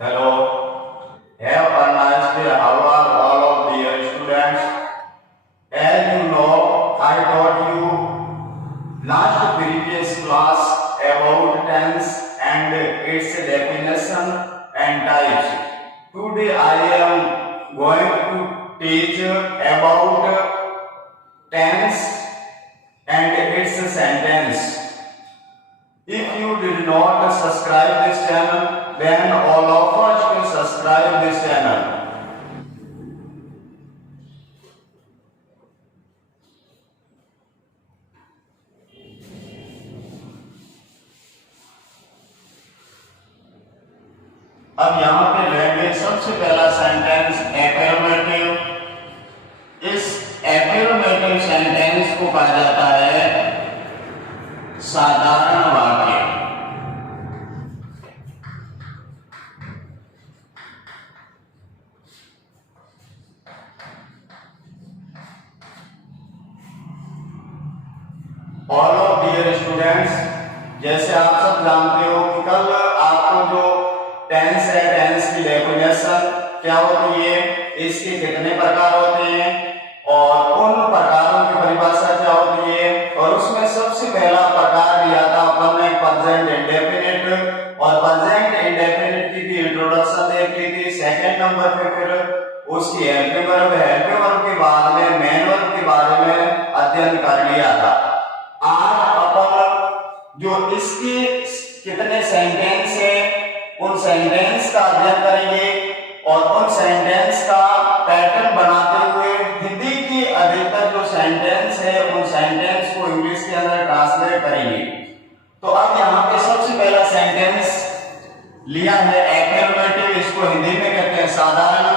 Hello. Have a nice day. How are all of the students? As you know, I taught you last previous class about tense and its definition and types. Today I am going to teach about tense and its sentence. If you did not subscribe this channel, then all of us to subscribe this channel. अब यहाँ पे लेंगे सबसे पहला sentence affirmative. इस affirmative sentence को कहा जाता है साधारण वाक्य। ऑल ऑफ डियर स्टूडेंट्स, जैसे आप सब जानते हो कि कल आपको जो टेंस है, टेंस की डेफिनेशन क्या होती है, इसके कितने प्रकार होते हैं और उन प्रकारों की परिभाषा क्या होती है, और उसमें सबसे पहला प्रकार दिया था अपन ने प्रेजेंट इंडेफिनिट, और प्रेजेंट इंडेफिनिट की भी इंट्रोडक्शन देख ली थी। सेकंड नंबर पे फिर उसकी हेल्पिंग वर्ब के बाद में मेन वर्ब के बारे में अध्ययन कर लिया था। आज अपन जो इसके कितने सेंटेंस है उन सेंटेंस का अध्ययन करेंगे और उन सेंटेंस का पैटर्न बनाते हुए हिंदी की अधिकतर जो सेंटेंस है उन सेंटेंस को इंग्लिश के अंदर ट्रांसलेट करेंगे। तो अब यहाँ पे सबसे पहला सेंटेंस लिया है एफर्मेटिव, इसको हिंदी में कहते हैं साधारण।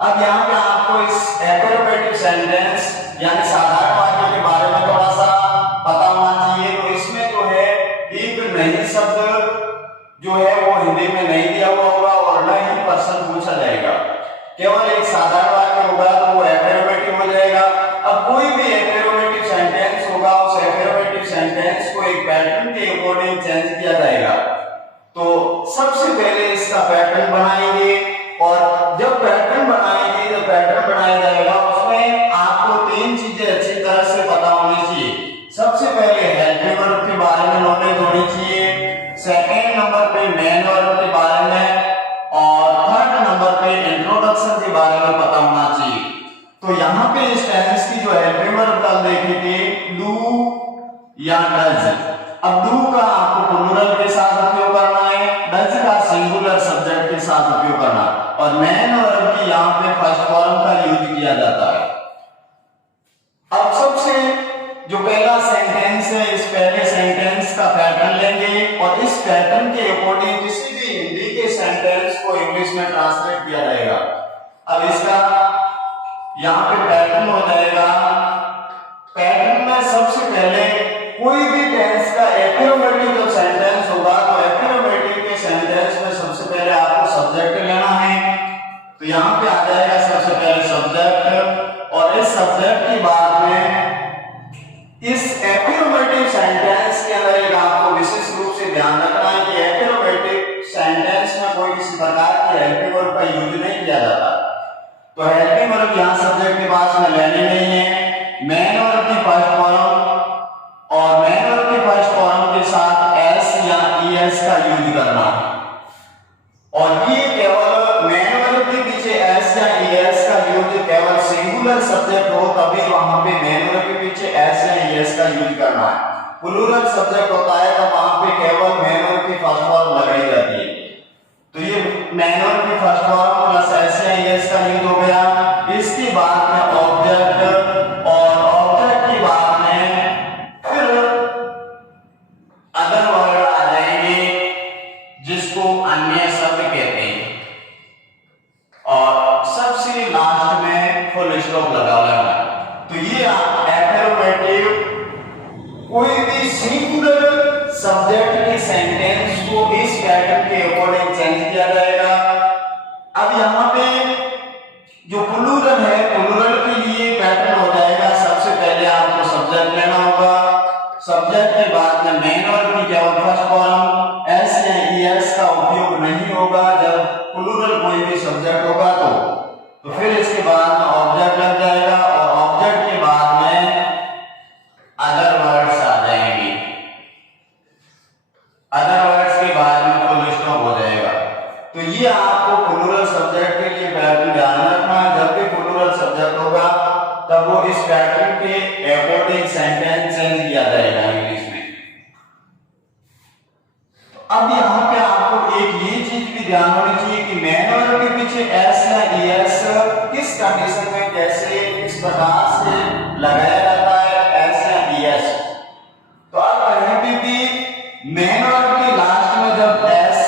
अब यहाँ पे आपको इस एफर्मेटिव सेंटेंस यानी साधारण वाक्य के बारे में थोड़ा सा पता होना चाहिए। तो इसमें जो है एक नहीं शब्द जो है वो हिंदी में नहीं दिया हुआ होगा और न ही प्रश्न पूछा जाएगा, केवल एक साधारण वाक्य होगा तो वो एफर्मेटिव हो जाएगा। अब कोई भी एफर्मेटिव सेंटेंस होगा, उस एफर्मेटिव सेंटेंस को एक पैटर्न के अकॉर्डिंग चेंज किया जाएगा। तो सबसे पहले इसका पैटर्न बनाएंगे और जब पैटर्न बनाएंगे, जब पैटर्न बनाया जाएगा उसमें आपको तीन चीजें अच्छी तरह से पता होनी चाहिए। सबसे पहले हेल्पिंग वर्ब के बारे में नॉलेज होनी चाहिए, सेकंड नंबर पे मेन वर्ब के बारे में, और थर्ड नंबर पे इंट्रोडक्शन के बारे में पता होना चाहिए। तो यहाँ पे इस टेंस की जो हेल्पिंग वर्ब कल देखी थी डू या डज। अब डू का आपको प्लूरल के साथ उपयोग करना है, डज का सिंगुलर सब्जेक्ट के साथ उपयोग करना, और मेन वर्ब की यहाँ पे फर्स्ट फॉर्म का यूज किया जाता है। अब सबसे जो पहला सेंटेंस है, इस पहले सेंटेंस का पैटर्न लेंगे और इस पैटर्न के अकॉर्डिंग किसी भी हिंदी के सेंटेंस को इंग्लिश में ट्रांसलेट किया जाएगा। अब इसका यहाँ पे पैटर्न हो जाएगा। पैटर्न में सबसे पहले कोई भी टेंस का एफर्मेटिव जो सेंटेंस होगा तो एफर्मेटिव के सेंटेंस में सबसे पहले आपको सब्जेक्ट लेना है। तो यहाँ पे आ जाएगा सबसे पहले सब्जेक्ट, और इस सब्जेक्ट की बाद में इस एफर्मेटिव सेंटेंस के अंदर एक आपको विशेष रूप से ध्यान रखना है कि एफर्मेटिव सेंटेंस में कोई किसी प्रकार की हेल्पिंग वर्ब का यूज नहीं किया जाता। तो हेल्पिंग वर्ब यहाँ सब्जेक्ट के पास में लेनी नहीं है। मेन वर्ब की फर्स्ट फॉर्म और मेन वर्ब की फर्स्ट फॉर्म के साथ एस या ईएस का यूज करना है, और ये केवल मेन वर्ब के पीछे एस या ईएस का यूज केवल सिंगुलर सब्जेक्ट हो तभी वहां पे मेन वर्ब के पीछे एस या ईएस का यूज करना है। प्लूरल सब्जेक्ट होता है तो वहां पे केवल मेन वर्ब की फर्स्ट फॉर्म लगाई जाती है। तो ये मेन वर्ब की फर्स्ट फॉर्म प्लस एस या ईएस का यूज हो गया। इसके बाद में ऑब्जेक्ट, और ऑब्जेक्ट की बाद में फिर अदर वर्ड आ जाएंगे जिसको अन्य शब्द कहते हैं, और सबसे लास्ट में फुल स्टॉप लगा लेना। तो ये एफर्मेटिव कोई भी सिंगुलर सब्जेक्ट के सेंटेंस को इस पैटर्न के अकॉर्डिंग चेंज किया जाएगा। अब प्लूरल कोई भी सब्जेक्ट होगा तो फिर इसके बाद में ऑब्जेक्ट लग जाएगा और ऑब्जेक्ट के बाद में अदर वर्ड्स आ जाएंगे। अदर वर्ड्स के बाद में फुल स्टॉप हो जाएगा। तो ये आपको प्लूरल सब्जेक्ट के लिए पैटर्न ध्यान रखना है। जब भी प्लूरल सब्जेक्ट होगा तब वो इस पैटर्न के अकॉर्डिंग सेंटेंस चेंज किया जाएगा इंग्लिश में। अब यहाँ पे आपको एक ये चीज भी ध्यान होनी चाहिए कि मेन वर्ब के पीछे एस या ईएस किस कंडीशन में कैसे किस प्रकार से लगाया जाता है, एस या ईएस। तो अब कहीं पे भी मेन वर्ब के लास्ट में जब S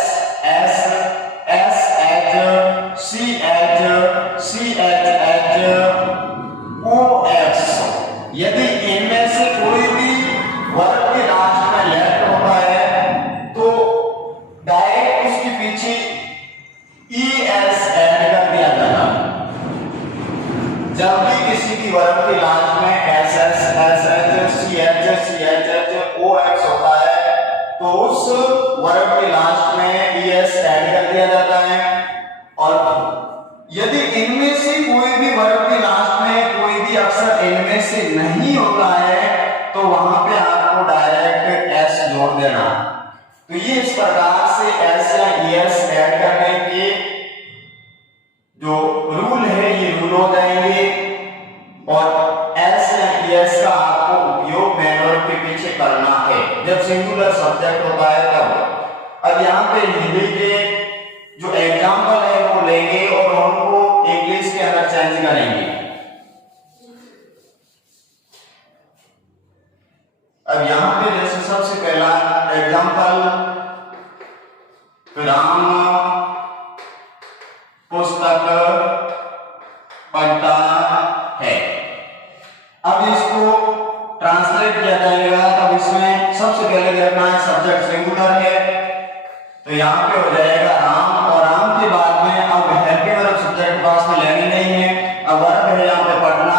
H C H O X, यदि इनमें से कोई भी वर्ब के लास्ट में लेफ्ट होता है तो डायरेक्ट उसके पीछे ES ऐड कर दिया जाएगा। जब भी किसी भी वर्ब के लास्ट में SS, SH, CH, OX होता है तो उस वर्ब के लास्ट में ES ऐड कर दिया जाता है। और यदि इनमें से कोई भी वर्ब के लास्ट में कोई भी अक्षर इनमें से नहीं होता है तो वहां पे आपको डायरेक्ट S जोड़ देना। तो ये इस प्रकार से S या ES ऐड करने के जो रूल है ये रूल हो जाएंगे और S या ES का आपको उपयोग मेन वर्ब के पीछे करना है जब सिंगुलर सब्जेक्ट होता है तब। अब यहाँ पे हिंदी के जो एग्जाम्पल है वो लेंगे और उनको इंग्लिश के अंदर चेंज करेंगे। अब यहाँ पे जैसे सबसे पहला एग्जाम्पल, राम पुस्तक पढ़ता है। अब इसको ट्रांसलेट किया जाएगा तब इसमें सबसे पहले देखना है सब्जेक्ट सिंगुलर है तो यहाँ पे हो जाएगा राम, और राम के बाद में अब हेल्प के वर्ब सब्जेक्ट पास में लेने नहीं है। अब वर्ब है यहाँ पे पढ़ना,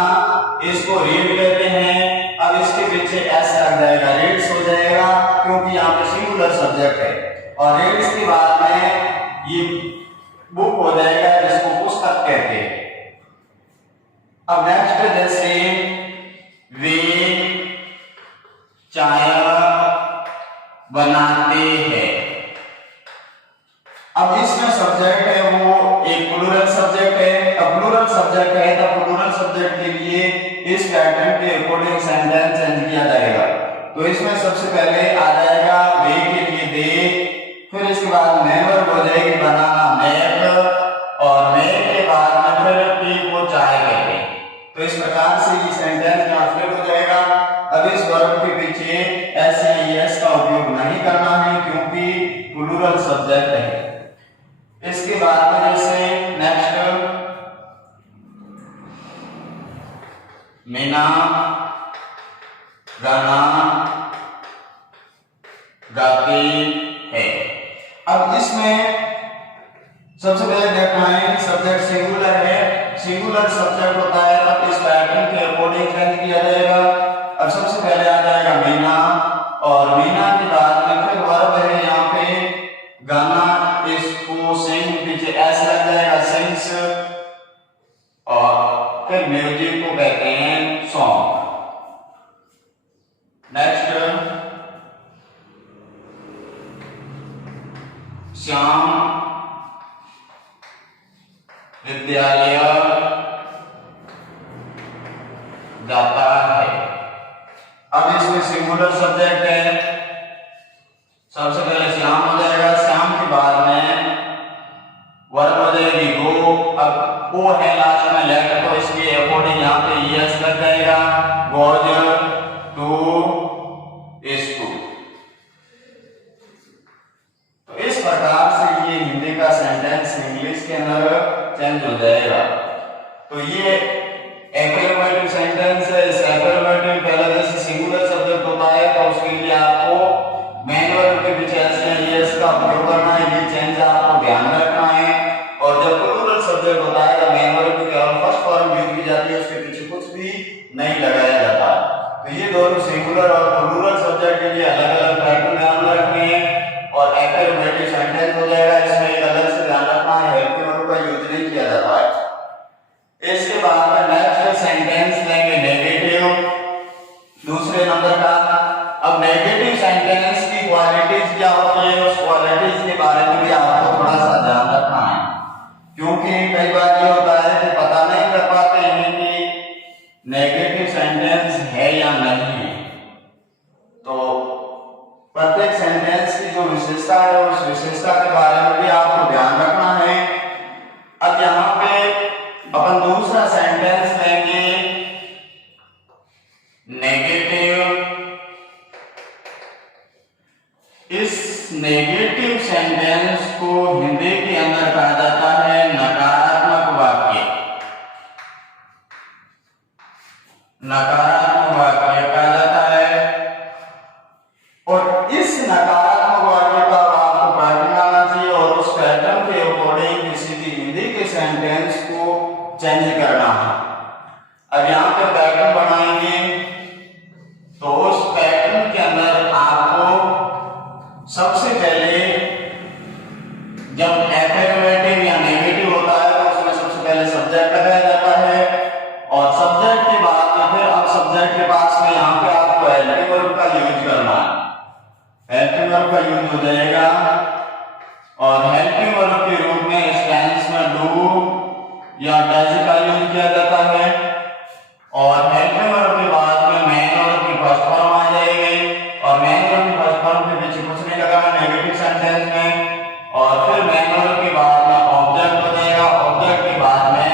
इसको रीड लेते हैं। अब इसके पीछे एस लग जाएगा, रीड्स हो जाएगा क्योंकि यहाँ पे सिंगुलर सब्जेक्ट है। और रीड्स के बाद में ये बुक हो जाएगा जिसको पुस्तक कहते हैं। अब नेक्स्ट जैसे वे चाय बनाते हैं। अब इसमें सब्जेक्ट है वो एक प्लूरल सब्जेक्ट है। अब प्लूरल सब्जेक्ट है तो प्लूरल सब्जेक्ट के लिए इस पैटर्न के अकॉर्डिंग सेंटेंस चेंज किया जाएगा। तो इसमें सबसे पहले आ जाएगा वे के लिए दे, फिर इसके बाद मेन वर्ब हो जाएगी बनाना मेक, और मेक के बाद में फिर पी को चाय कहते हैं। तो इस प्रकार से ये सेंटेंस ट्रांसलेट हो जाएगा। अब इस वर्ब के पीछे एस या ईएस का उपयोग नहीं करना है क्योंकि प्लूरल सब्जेक्ट है। इसके बाद में जैसे नेक्स्ट मीना गाना गाती है। अब इसमें सबसे पहले देखना है सब्जेक्ट सिंगुलर है, सिंगुलर सब्जेक्ट होता है तब इस पैटर्न के अकॉर्डिंग चेंज किया जाएगा। अब सबसे पहले आ जाएगा मीना, और मीना के बाद में फिर वर्ब है यहाँ पे गाना, इसको सिंग पीछे एस लग जाएगा सिंग्स, और फिर म्यूजिक को कहते हैं सॉन्ग। नेक्स्ट श्याम विद्यालय जाता है। अब इसमें सिंगुलर सब्जेक्ट है, सबसे पहले श्याम हो जाएगा, श्याम के बाद में वर्ब हो जाएगी गो। अब ओ है लास्ट में लेफ्ट तो इसके अकॉर्डिंग यहाँ पे यस लग जाएगा, गोज टू स्कूल। तो इस प्रकार से ये हिंदी का सेंटेंस इंग्लिश के अंदर चेंज हो जाएगा। तो ये एफर्मेटिव सेंटेंस है। इस एफर्मेटिव पहले जैसे सिंगुलर सब्जेक्ट होता है तो उसके लिए आपको मेन वर्ब के पीछे एस या ईएस का उपयोग करना है, ये चेंज आपको ध्यान रखना है। और जब प्लूरल सब्जेक्ट होता है तो मेन वर्ब की केवल फर्स्ट फॉर्म यूज की जाती है, उसके पीछे कुछ भी नहीं लगाया जाता। तो ये दोनों सिंगुलर और प्लूरल सब्जेक्ट के लिए अलग अलग पैटर्न ध्यान रखने हैं। और एफर्मेटिव सेंटेंस हो जाएगा, इसमें एक अलग से ध्यान रखना चेंज करना है। अब यहाँ पे पैटर्न बनाएंगे तो उस पैटर्न के अंदर आपको सबसे पहले जब एफर्मेटिव या नेगेटिव होता है तो उसमें सबसे पहले सब्जेक्ट लगाया जाता है और सब्जेक्ट के बाद में फिर अब सब्जेक्ट के पास में यहाँ पे आपको हेल्पिंग वर्ब का यूज करना है। हेल्पिंग वर्ब का यूज हो जाएगा और हेल्पिंग वर्ब के रूप में इस टेंस में डू या डज का यूज किया जाता है और हेल्पिंग वर्ब के बाद में मेन वर्ब की फर्स्ट फॉर्म आ जाएगी और मेन वर्ब की फर्स्ट फॉर्म के पीछे कुछ नहीं लगा नेगेटिव सेंटेंस में और फिर मेन वर्ब के बाद में ऑब्जेक्ट हो जाएगा, ऑब्जेक्ट के बाद में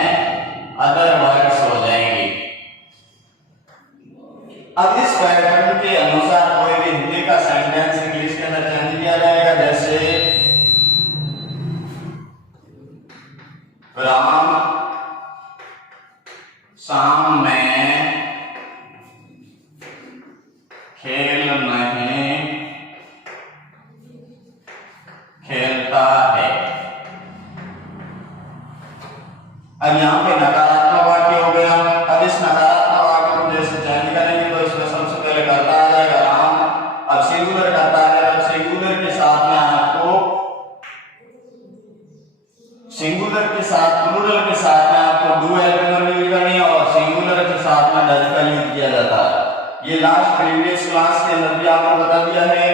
अदर वर्ड्स हो जाएंगे। अब इस पैटर्न के अनुसार कोई भी हिंदी का सेंटेंस इंग्लिश के अंदर चेंज किया जाएगा। जैसे राम शाम में खेल नहीं खेलता है। अब यहाँ पे नकारात्मक वाक्य हो गया। अब इस नकारात्मक वाक्य को जैसे चेंज करेंगे तो इसमें सबसे पहले करता आ जाएगा राम। अब सिंगुलर करता है, अब सिंगुलर के साथ में आपको सिंगुलर के साथ प्लूरल के साथ में आपको डू हेल्पिंग वर्ब यूज करनी है और सिंगुलर के साथ में डज का यूज किया जाता है। ये लास्ट प्रीवियस क्लास के अंदर भी आपको बता दिया है।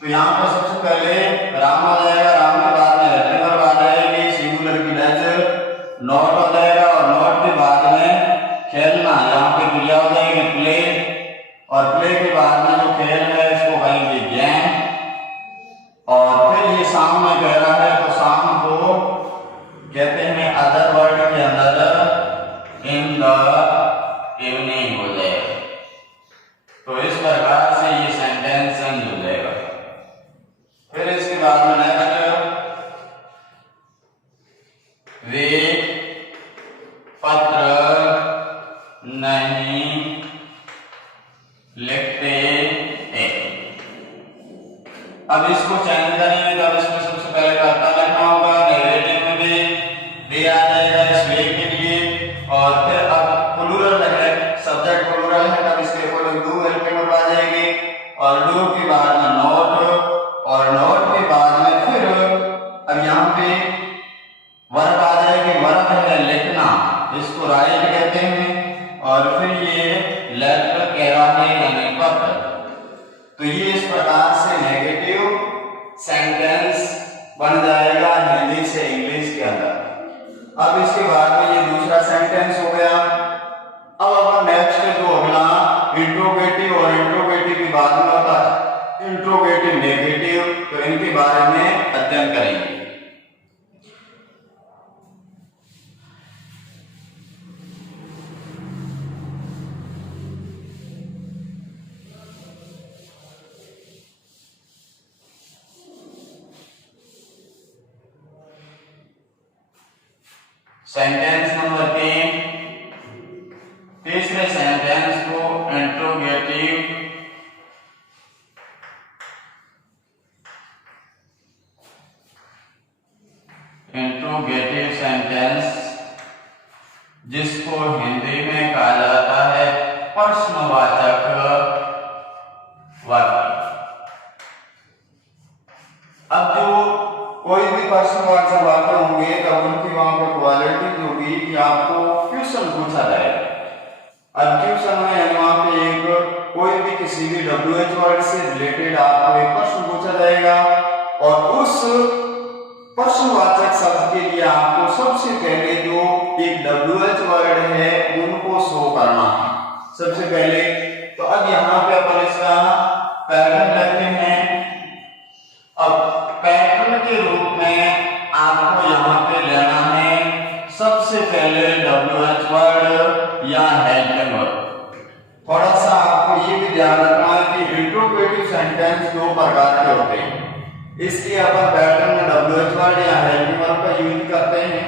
तो यहाँ पर सबसे पहले राम आ जाएगा, राम के बाद में हेल्पिंग वर्ब आ जाएगी, सिंगुलर की डज, नॉट हो जाएगा और नॉट के बाद में खेलना, यहाँ पे क्रिया हो जाएगी प्ले और प्ले के बाद में जो खेल है इसको कहेंगे गेम। और फिर ये शाम में कह रहा है तो शाम को कहते हैं अदर वर्ड के अंदर इन द इवनिंग हो जाएगा। तो इस प्रकार से ये सेंटेंस चेंज हो जाएगा। फिर इसके बाद में नेक्स्ट वे पत्र नहीं लिखते हैं। अब इसको चेंज करेंगे तो अब इसमें सबसे पहले कर्ता लिखना होगा, नेगेटिव में भी वे आ जाएगा इस वे के लिए और फिर अब प्लूरल है, सब्जेक्ट प्लूरल है तब इसके ऊपर डू हेल्पिंग वर्ब आ जाएगी और डू के बाद में नॉट और नॉट के बाद में फिर अब यहाँ पे वर्ब आ जाएगी। वर्ब है लिखना, इसको राइट कहते हैं और फिर ये लेटर कह रहा है यानी पत्र। तो ये इस प्रकार से नेगेटिव सेंटेंस बन जाएगा हिंदी से इंग्लिश के अंदर। अब इसके बाद में ये दूसरा सेंटेंस हो गया। अब अपन नेक्स्ट जो अगला इंट्रोगेटिव और इंट्रोगेटिव की बात में होता है इंट्रोगेटिव नेगेटिव, तो इनके बारे में अध्ययन करेंगे। सेंटेंस नंबर 3, तीसरे सेंटेंस को इंट्रोगेटिव सेंटेंस जिसको हिंदी में कहा जाता है प्रश्नवाचक वाक्य। अब जो कोई भी प्रश्नवाचक वाक्य होंगे तब उनकी वहां पर क्वालिटी होगी कि आपको क्वेश्चन पूछा जाएगा। अब क्वेश्चन में यानी वहां पे एक कोई भी किसी भी WH वर्ड से रिलेटेड आपको एक प्रश्न पूछा जाएगा और उस प्रश्नवाचक शब्द के लिए आपको सबसे पहले जो एक WH वर्ड है उनको शो करना है सबसे पहले। तो अब यहाँ पे अपन इसका पैटर्न लेते हैं। अब पैटर्न के रूप में आपको यहाँ पे लेना है सबसे पहले WH वर्ड या हेल्पिंग वर्ड। थोड़ा सा आपको ये भी ध्यान रखना है कि इंट्रोगेटिव सेंटेंस दो प्रकार के होते हैं, इसलिए अपन पैटर्न में WH वर्ड या हेल्पिंग वर्ड का यूज करते हैं।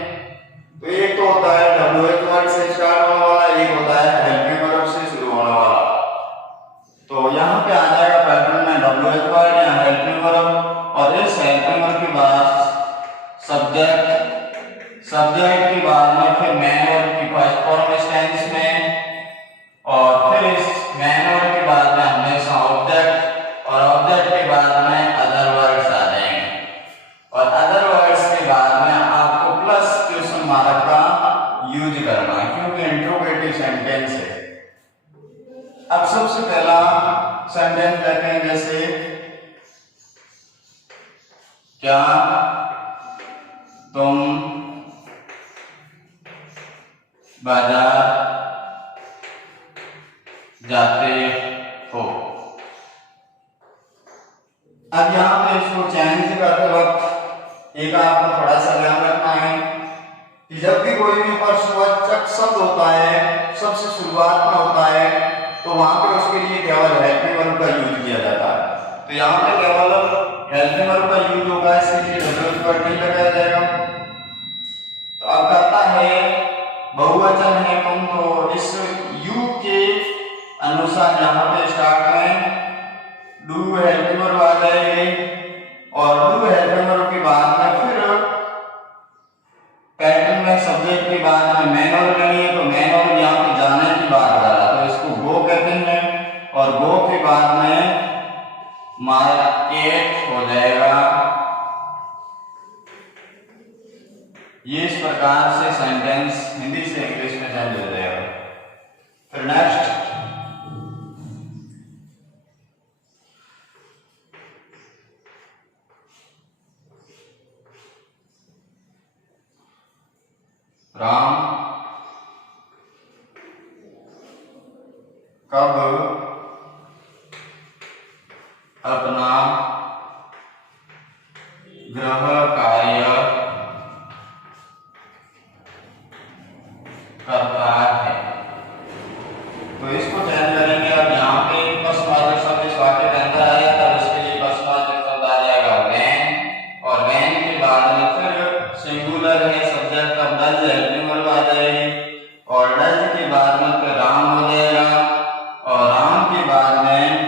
तो एक तो होता है WH वर्ड से स्टार्ट होने वाला, एक होता है हेल्पिंग वर्ड से शुरू होने वाला। तो यहाँ पे आ जाएगा पैटर्न में WH वर्ड या हेल्पिंग वर्ड और इस हेल्पिंग वर्ड के बाद सब्जेक्ट के बाद में फिर मेन वर्ब तुम बाजार जाते हो। अब यहाँ पे इसको चेंज करते वक्त एक आपको थोड़ा सा ध्यान रखना है कि जब भी कोई भी प्रश्नवाचक शब्द होता है, सबसे शुरुआत में होता है, तो वहां पे उसके लिए केवल हेल्पिंग वर्ब का यूज किया जाता है। तो यहाँ पे केवल हेल्पिंग वर्ब का यूज होगा, इसलिए डब्ल्यू वर्ड नहीं लगाया जाएगा। तो अब करता है बहुवचन है तुम, तो इस यू के अनुसार यहाँ पे स्टार्ट में डू हेल्पिंग वर्ब आ जाएगी और डू हेल्पिंग वर्ब के बाद में फिर पैटर्न में सब्जेक्ट के बाद में मैन वर्ब नहीं है, तो मैन वर्ब यहाँ पे जाने की बात कर रहा, तो इसको गो कहते हैं और गो के बाद में मार्केट हो जाएगा। ये इस प्रकार से सेंटेंस हिंदी से इंग्लिश में चेंज हो जाएगा। फिर नेक्स्ट राम कब अपना गृह कार्य करता है। तो इसको चेंज करेंगे। अब यहाँ पे प्रश्नवाचक शब्द इस वाक्य के अंदर आया, तब इसके लिए प्रश्नवाचक शब्द आ जाएगा व्हेन, और व्हेन के बाद में फिर सिंगुलर है सब्जेक्ट का डज हेल्पिंग वर्ब आ जाएगी और डज के बाद में फिर राम हो जाएगा और राम के बाद में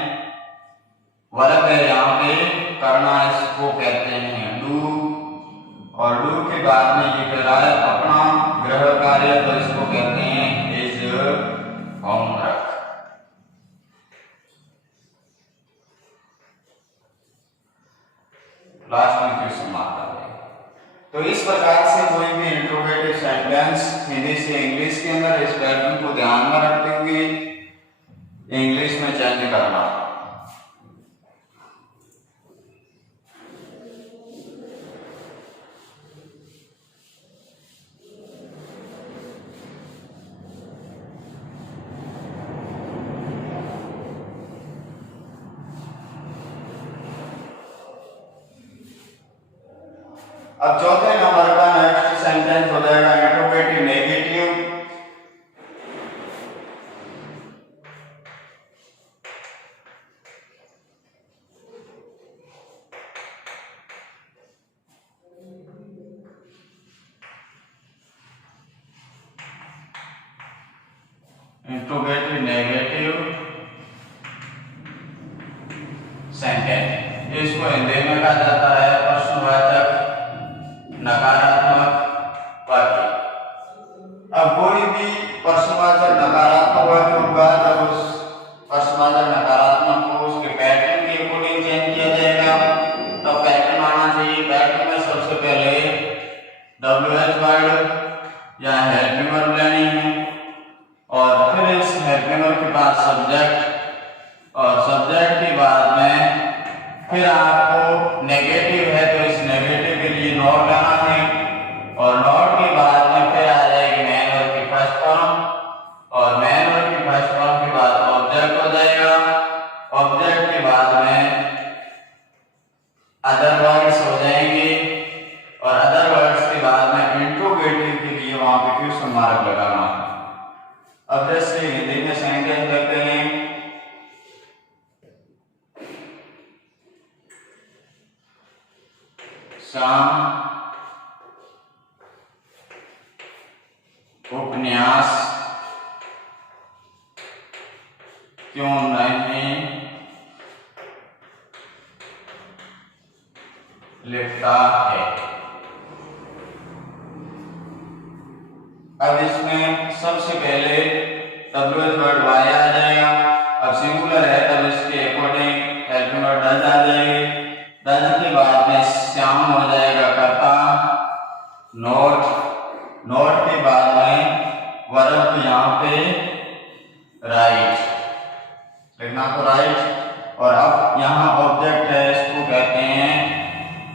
वर्ब है यहाँ पे करना, इसको कहते हैं डू, और डू के बाद में ये कर रहा है अपना गृह कार्य, तो इसको कहते हैं इज होमवर्क। लास्ट में क्वेश्चन मार्क आ जाएगा। तो इस प्रकार से कोई भी इंट्रोगेटिव सेंटेंस हिंदी से इंग्लिश के अंदर इस पैटर्न को ध्यान में रखते हुए इंग्लिश में चेंज करना। अब चौथे नंबर का नेक्स्ट सेंटेंस हो जाएगा interrogative negative. Interrogative negative sentence, इसको हिंदी में कहा जाता है प्रश्नवाचक नकारात्मक वाक्य। अब कोई भी प्रश्नवाचक नकारात्मक वाक्य होगा, तब उस प्रश्नवाचक नकारात्मक को उसके पैटर्न के अकॉर्डिंग चेंज किया जाएगा। तब पैटर्न आना चाहिए। पैटर्न में सबसे पहले WH वर्ड या हेल्पिंग वर्ब लेनी है और फिर इस हेल्पिंग वर्ब के बाद सब्जेक्ट और सब्जेक्ट के बाद में फिर आपको नेगेटिव है तो इस नेगेटिव के लिए नॉट लाना है और नॉट के बाद में फिर आ जाएगी मैन वर्ब की फर्स्ट फॉर्म और मैन वर्ब की फर्स्ट फॉर्म के बाद ऑब्जेक्ट हो जाएगा। ऑब्जेक्ट के बाद में अदर वर्ड्स हो जाएंगे और अदर वर्ड्स के बाद में इंट्रोगेटिव के लिए वहां पे क्वेश्चन मार्क लगाना। अब जैसे हिंदी में सेंटेंस करते हैं, शाम उपन्यास क्यों नहीं लिखता है। अब इसमें सबसे पहले WH वर्ड वाई आ जाएगा। अब सिंगुलर है तब इसके अकॉर्डिंग हेल्पिंग वर्ड डज आ जाएगी। डज के बाद में श्याम हो जाएगा करता। नोट, नोट के बाद में वर्ब यहाँ पे राइट लिखना, तो राइट। और अब यहाँ ऑब्जेक्ट है, इसको कहते हैं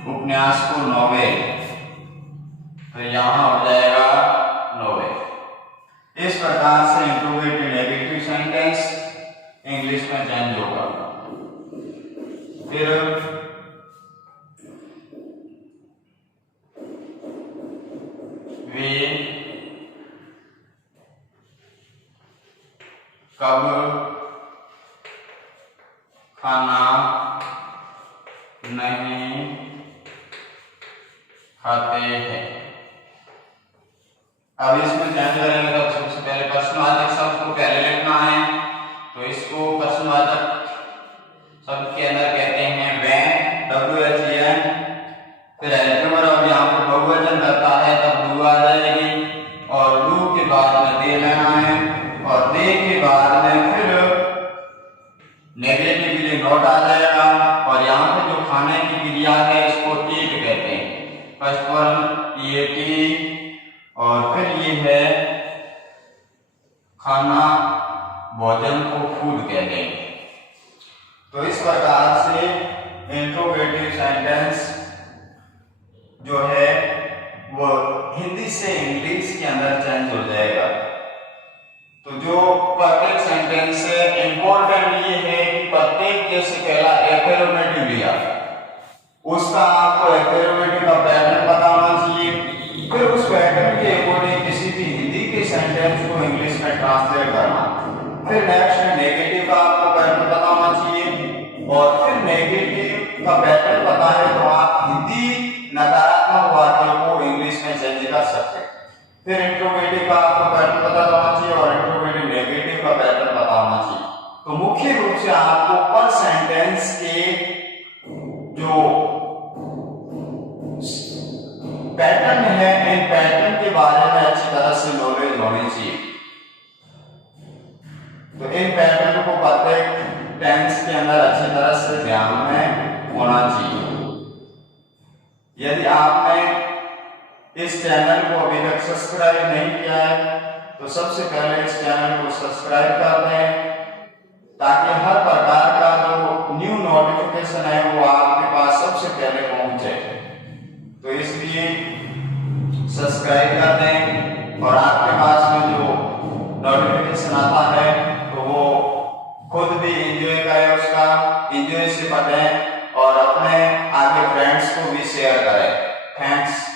उपन्यास को नॉवेल। तो यहाँ हो जाएगा 90। इस प्रकार से इंट्रोगेटिव नेगेटिव सेंटेंस इंग्लिश में चेंज होगा। फिर वे कब खाना नहीं खाते हैं। अब इसमें चेंज करेंगे तो सबसे पहले प्रश्नवाचक शब्द को पहले लिखना है, तो इसको प्रश्नवाचक शब्द के अंदर कहते हैं व्हेन, WHEN। फिर हेल्पिंग और यहाँ पर बहुवचन करता है तब डू आ जाएगी, और डू के बाद में दे लेना है, और दे के बाद में फिर नेगेटिवली नोट आ जाएगा। और यहाँ पे जो खाने की क्रिया है इसको ईट कहते हैं। फर्स्ट वन ईटिंग, और फिर ये है खाना, भोजन को फूड कहते हैं। तो इस प्रकार से इंट्रोगेटिव सेंटेंस जो है वो हिंदी से इंग्लिश के अंदर चेंज हो जाएगा। तो जो प्रत्येक सेंटेंस है इंपॉर्टेंट ये है कि प्रत्येक जैसे पहला एफर्मेटिव लिया, उसका आपको एफर्मेटिव का पैटर्न बताना चाहिए, फिर उस पैटर्न के अकॉर्डिंग किसी भी हिंदी के सेंटेंस को इंग्लिश में ट्रांसलेट करना। फिर नेक्स्ट नेगेटिव का आपको पैटर्न बताना चाहिए, और फिर नेगेटिव का पैटर्न पता है तो आप हिंदी नकारात्मक वाक्यों को इंग्लिश में चेंज कर सकते हैं। फिर इंट्रोगेटिव का आपको पैटर्न पता होना चाहिए, और इंट्रोगेटिव नेगेटिव का पैटर्न पता होना चाहिए। तो मुख्य रूप से आपको पर सेंटेंस के जो पैटर्न है, इन पैटर्न के बारे में अच्छी तरह से नॉलेज होनी चाहिए। तो इन पैटर्न को प्रत्येक टेंस के अंदर अच्छी तरह से ध्यान में होना चाहिए। यदि आपने इस चैनल को अभी तक सब्सक्राइब नहीं किया है तो सबसे पहले इस चैनल को सब्सक्राइब कर दें, ताकि हर प्रकार का जो न्यू नोटिफिकेशन है वो आपके पास सबसे पहले पहुंचे। तो इसलिए सब्सक्राइब कर दें, और आपके पास में जो नोटिफिकेशन आता है तो वो खुद भी एंजॉय करें, उसका एंजॉय से पढ़ें और अपने आगे फ्रेंड्स को भी शेयर करें। थैंक्स।